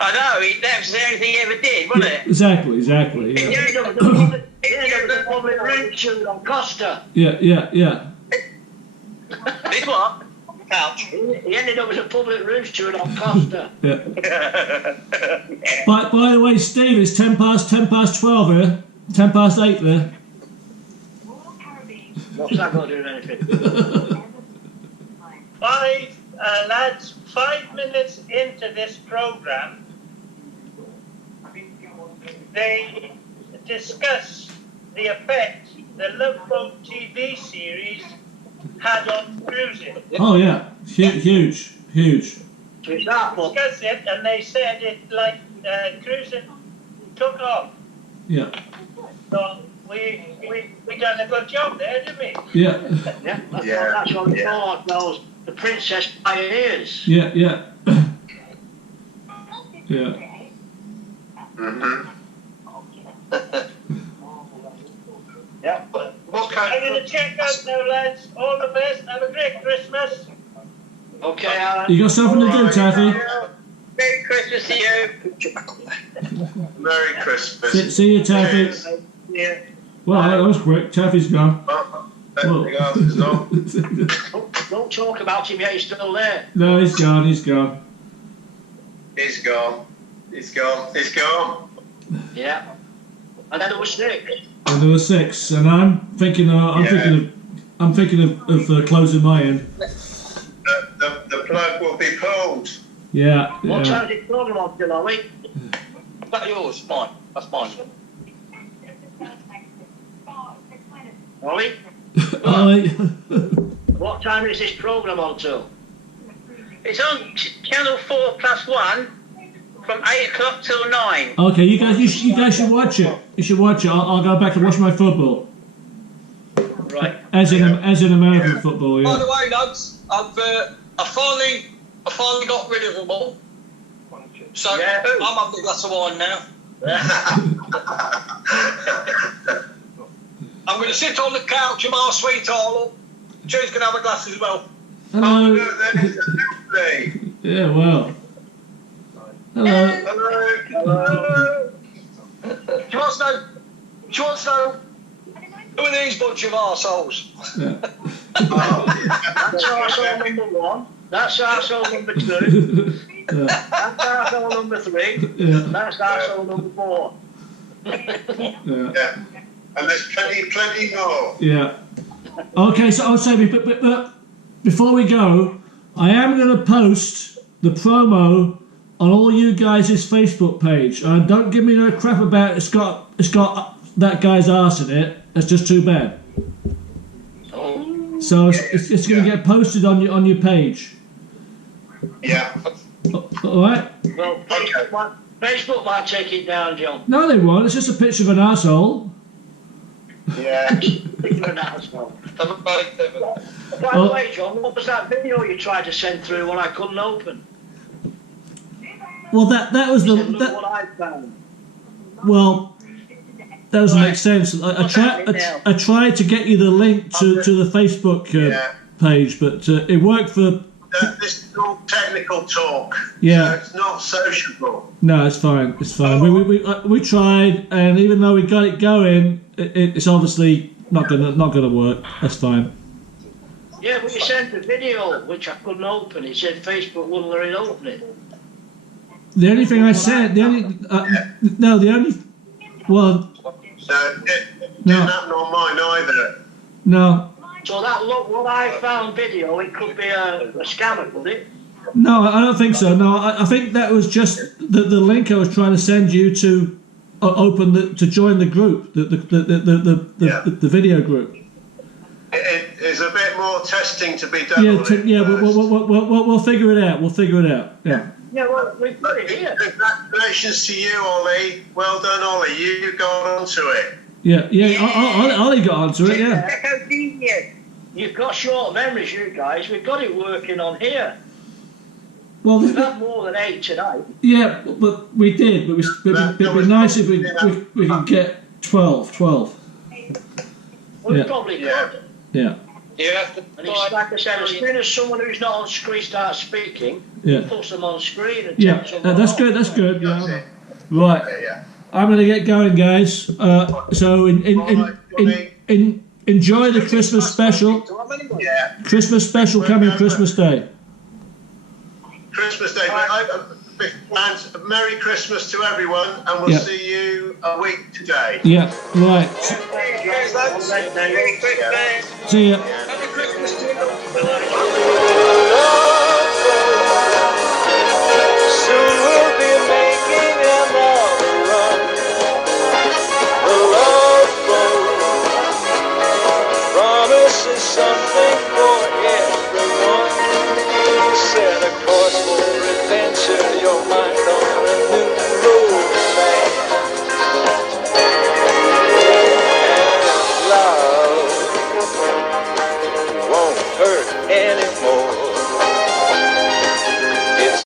I know, that was the only thing he ever did, wasn't it? Exactly. He Yeah. ended up with The public room shoot on Costa. Yeah. Did what? Couch. He ended up with a public room shoot on Costa. Yeah. By the way, Steve, it's 12 here. 8 there. What's that got to do with anything? lads, 5 minutes into this program, they discuss the effect the Love Boat TV series had on cruising. Oh yeah, huge. Switch that up. Discuss it, and they said it like cruising took off. Yeah. So we done a good job there, didn't we? Yeah. Yeah, that's what the board knows. The Princess Pioneers. Yeah. Yeah. Mm-hmm. Yeah. What kind I'm going to check out now, lads. All the best. Have a great Christmas. Okay, Alan. You got something to do, Taffy? Merry Christmas to you. Merry Christmas. See you, Taffy. Yeah. Well, that was quick. Taffy's gone. Oh, there we go. It's not. Don't talk about him yet. He's still there. No, he's gone. He's gone. He's gone. Yeah. And then there was Nick. And there were 6, and I'm thinking of closing my end. The plug will be pulled. Yeah. What time is it program on still, are we? Is that yours? Mine. That's mine. Are we? Ollie. What time is this program on till? It's on Channel 4+1 from 8 o'clock till 9. Okay, you guys should watch it. You should watch it. I'll go back to watch my football. Right. As in American football. By Yeah. the way, lads, I finally got rid of them all. So Yeah. I'm having a glass of wine now. I'm going to sit on the couch and my sweet all up. Joe's going to have a glass as well. Hello. Lovely. Yeah. Well. Hello. Hello. Do you want to know? Who are these bunch of arseholes? Yeah. That's arsehole number 1. That's arsehole number 2. Yeah. That's arsehole number 3. Yeah. That's arsehole number 4. Yeah. Yeah. And there's plenty more. Yeah. Okay, so I'll say, but before we go, I am going to post the promo on all you guys' Facebook page. Don't give me no crap about it's got that guy's arse in it. That's just too bad. So it's going to get posted on your page. Yeah. All right. Well, Facebook might take it down, John. No, they won't. It's just a picture of an asshole. Yeah. You're an arsehole. By the way, John, what was that video you tried to send through when I couldn't open? Well, that was the Look what I found. well. That doesn't make sense. I tried to get you the link to the Facebook page, but it worked for. This is all technical talk. Yeah. So it's not sociable. No, it's fine. It's fine. We tried, and even though we got it going, it's obviously not gonna work. That's fine. Yeah, but you sent a video which I couldn't open. It said Facebook wouldn't let it open it. The only thing I said, the only well. No, it didn't happen on mine either. No. So that look what I found video, it could be a scammer, could it? No, I don't think so. No, I think that was just the link I was trying to send you to open to join the group, the video group. It is a bit more testing to be done. We'll figure it out. We'll figure it out. Yeah. Yeah, well, we've got it here. Congratulations to you, Ollie. Well done, Ollie. You got onto it. Yeah. Ollie got onto it. Yeah. You've got short memories, you guys. We've got it working on here. Well, we've had more than 8 tonight. Yeah, but we did. But it'd be nice if we could get 12. Well, we probably could. Yeah. Yeah. And it's like I said, as soon as someone who's not on screen starts speaking, puts them on screen and tells them that's good. That's good. Yeah. Right. I'm going to get going, guys. So enjoy the Christmas special. Yeah. Christmas special coming Christmas Day. Christmas Day. And Merry Christmas to everyone, and we'll see you a week today. Yeah. Right. See ya. Soon we'll be making another run. The love boat promises something for everyone. Set a course for adventure, your mind.